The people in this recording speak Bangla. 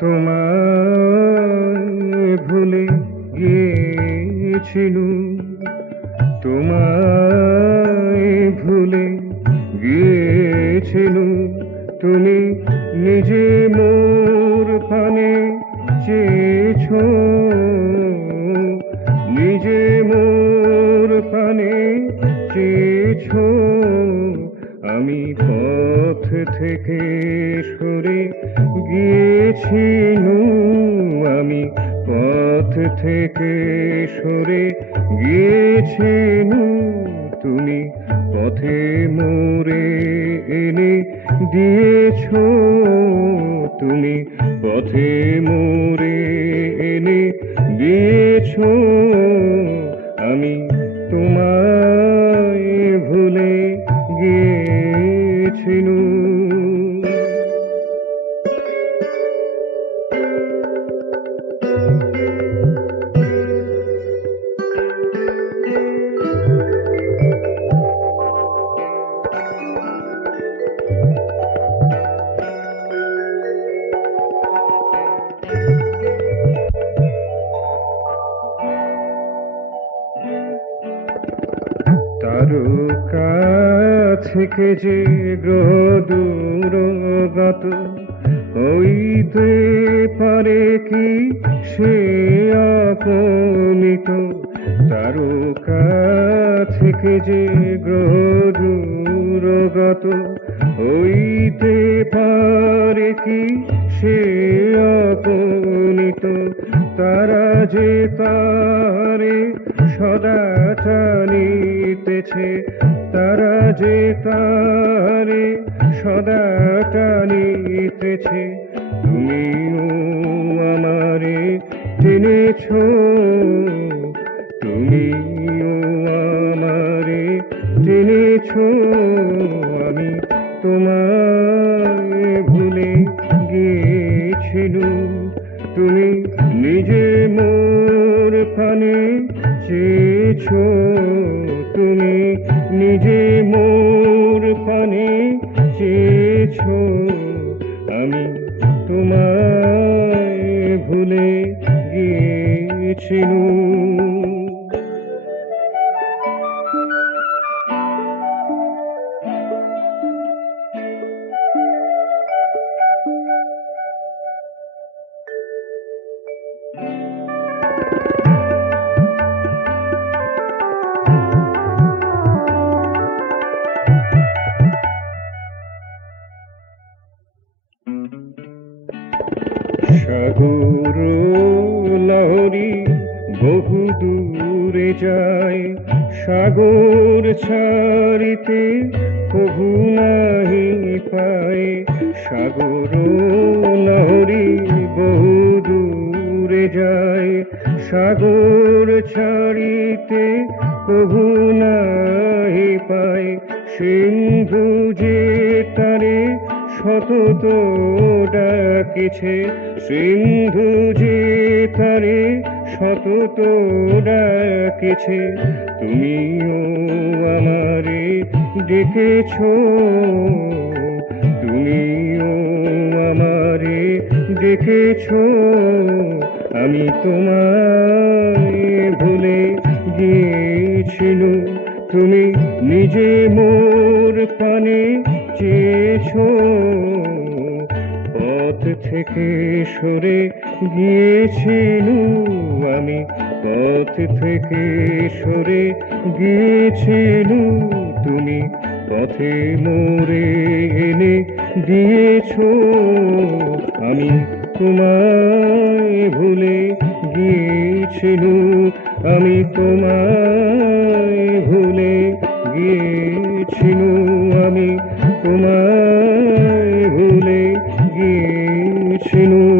তোমায় ভুলে গিয়েছিলুম, তোমায় ভুলে গিয়েছিলুম। তুমি নিজে মোর পানে চেয়েছ, নিজে মোর পানে চেয়েছ। আমি পথ থেকে সরে গিয়েছিলুম, আমি পথ থেকে সরে গিয়েছিলুম। তুমি পথে মোরে এনে দিয়েছ, তুমি পথে মোরে এনে দিয়েছ। আমি তোমায় ভুলে গিয়েছিলুম। তারকা থেকে যে গ্রহ দূরগত হইতে পারে কি সে আপনিত। তারকা থেকে যে গ্রহ দূরগত হইতে পারে কি সে আপনিত। তারা যে তারে সদা টানিতেছে, তারা যে তারে সদা টানিতেছে। তুমিও আমারে টেনেছ, তুমিও আমারে টেনেছ। আমি তোমায় ভুলে গিয়েছিলুম, তুমি নিজে মোর পানে চেয়েছ, তুমি নিজে মোর পানে চেয়েছ। আমি তোমায় ভুলে গিয়েছিলুম। সাগর লহরী বহু দূরে যায়, সাগর ছাড়িতে কভু নাহি পায়। সাগর লহরী বহু দূরে যায়, সাগর ছাড়িতে কভু নাহি পায়। সিন্ধু যে তারে সতত ডাকিছে, সিন্ধু যে তারে সতত ডাকিছে। তুমিও আমারে ডেকেছ, তুমিও আমারে ডেকেছ। আমি তোমায় ভুলে গিয়েছিলুম, তুমি নিজে মোর পানে চেয়েছ। পথ থেকে সরে গিয়েছিলুম, আমি পথ থেকে সরে গিয়েছিলুম। তুমি পথে মোরে এনে দিয়েছ। আমি তোমায় ভুলে গিয়েছিলুম, আমি তোমায় ভুলে গিয়েছিলুম, আমি তোমায় ভুলে গিয়েছিলুম।